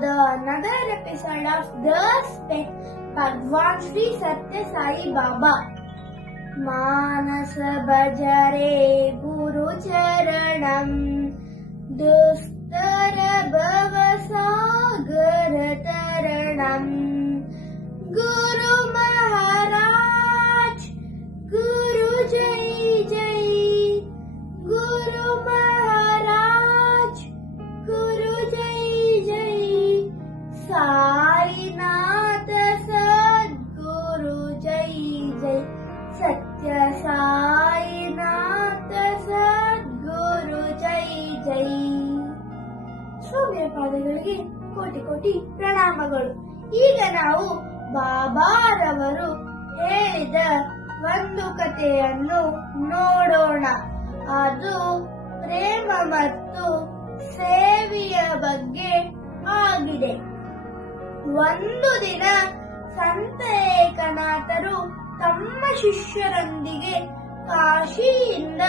the another episode of The Spec Bhagwan Sri Satya Sai Baba. Manasa Bajare Guru Charanam Dustara Bhavasagar Taranam Guru Maharaj Guru Jai Jai Guru Maharaj Guru Jai Jai Sainath Sadguru Jai Jai Satya Sainath Sadguru Jai Jai. ಸೌಮ್ಯ ಪಾದಗಳಿಗೆ ಕೋಟಿ ಕೋಟಿ ಪ್ರಣಾಮಗಳು. ಈಗ ನಾವು ಬಾಬಾರವರು ಹೇಳಿದ ಒಂದು ಕಥೆಯನ್ನು ನೋಡೋಣ. ಅದು ಪ್ರೇಮ ಮತ್ತು ಸೇವೆಯ ಬಗ್ಗೆ ಆಗಿದೆ. ಒಂದು ದಿನ ಸಂತ ಏಕನಾಥರು ತಮ್ಮ ಶಿಷ್ಯರೊಂದಿಗೆ ಕಾಶಿಯಿಂದ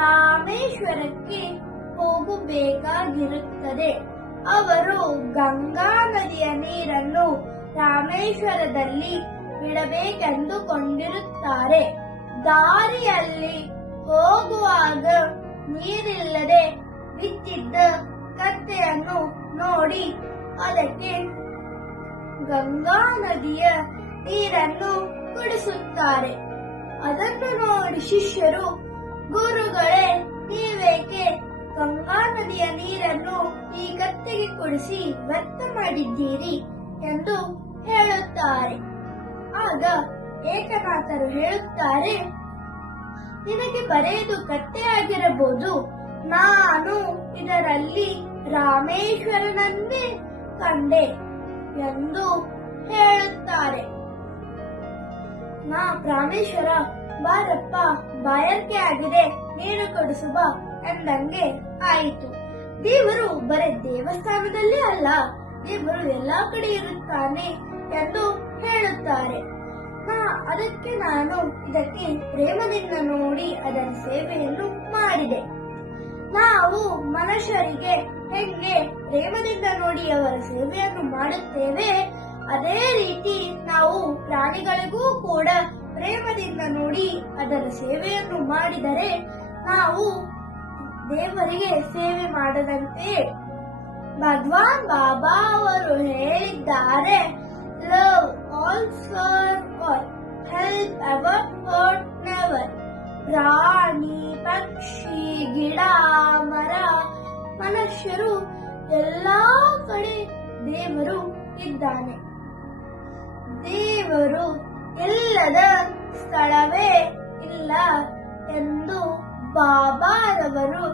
ರಾಮೇಶ್ವರಕ್ಕೆ ಹೋಗಬೇಕಾಗಿರುತ್ತದೆ. ಅವರು ಗಂಗಾ ನದಿಯ ನೀರನ್ನು ರಾಮೇಶ್ವರದಲ್ಲಿ ಬಿಡಬೇಕೆಂದುಕೊಂಡಿರುತ್ತಾರೆ. ದಾರಿಯಲ್ಲಿ ಹೋಗುವಾಗ ನೀರಿಲ್ಲದೆ ಬಿದ್ದಿದ್ದ ಕತ್ತೆಯನ್ನು ನೋಡಿ ಅದಕ್ಕೆ ಗಂಗಾ ನದಿಯ ನೀರನ್ನು ಕುಡಿಸುತ್ತಾರೆ. ಅದನ್ನು ನೋಡಿ ಶಿಷ್ಯರು, ಗುರುಗಳೇ, ನೀವೇಕೆ ಗಂಗಾ ನದಿಯ ನೀರನ್ನು ಈ ಕತ್ತೆಗೆ ಕುಡಿಸಿ ವ್ಯರ್ಥ ಮಾಡಿದ್ದೀರಿ ಎಂದು ಹೇಳುತ್ತಾರೆ. ಆಗ ಏಕನಾಥರು ಹೇಳುತ್ತಾರೆ, ನಿನಗೆ ಬರೆಯದು ಕತ್ತೆಯಾಗಿರಬಹುದು, ನಾನು ಇದರಲ್ಲಿ ರಾಮೇಶ್ವರನನ್ನೇ ಕಂಡೆ ಎಂದು ಹೇಳುತ್ತಾರೆ. ರಾಮೇಶ್ವರ, ಬಾರಪ್ಪ, ಬಾಯಾರಿಕೆ ಆಗಿದೆ, ನೀರು ಕೊಡಿಸು ಬಾ ಎಂದಂಗೆ ಆಯಿತು. ದೇವರು ಬರೇ ದೇವಸ್ಥಾನದಲ್ಲೇ ಅಲ್ಲ, ದೇವರು ಎಲ್ಲಾ ಕಡೆ ಇರುತ್ತಾನೆ ಎಂದು ಹೇಳುತ್ತಾರೆ. ಅದಕ್ಕೆ ನಾನು ಇದಕ್ಕೆ ಪ್ರೇಮದಿಂದ ನೋಡಿ ಅದರ ಸೇವೆಯನ್ನು ಮಾಡಿದೆ. ನಾವು ಮನುಷ್ಯರಿಗೆ ಹೆಂಗೆ ಪ್ರೇಮದಿಂದ ನೋಡಿ ಅವರ ಸೇವೆಯನ್ನು ಮಾಡುತ್ತೇವೆ, ಅದೇ ರೀತಿ ನಾವು ಪ್ರಾಣಿಗಳಿಗೂ ಕೂಡ ಪ್ರೇಮದಿಂದ ನೋಡಿ ಅದರ ಸೇವೆಯನ್ನು ಮಾಡಿದರೆ ನಾವು ದೇವರಿಗೆ ಸೇವೆ ಮಾಡದಂತೆ. ಭಗವಾನ್ ಬಾಬಾ ಅವರು ಹೇಳಿದ್ದಾರೆ, love all serve all, help ever hurt never. ಪ್ರಾಣಿ, ಪಕ್ಷಿ, ಗಿಡ, ಮರ, ಮನುಷ್ಯರು ಎಲ್ಲಾ ಕಡೆ ದೇವರು ಇದ್ದಾನೆ. ದೇವರು ಇಲ್ಲದ ಸ್ಥಳವೇ ಇಲ್ಲ ಎಂದು ಬಾಬಾರವರು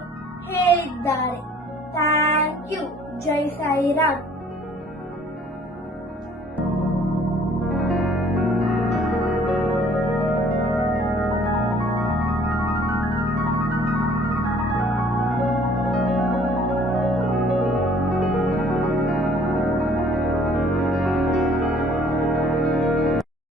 ಹೇಳಿದ್ದಾರೆ. Thank you. ಜೈ ಸಾಯಿರಾಮ್.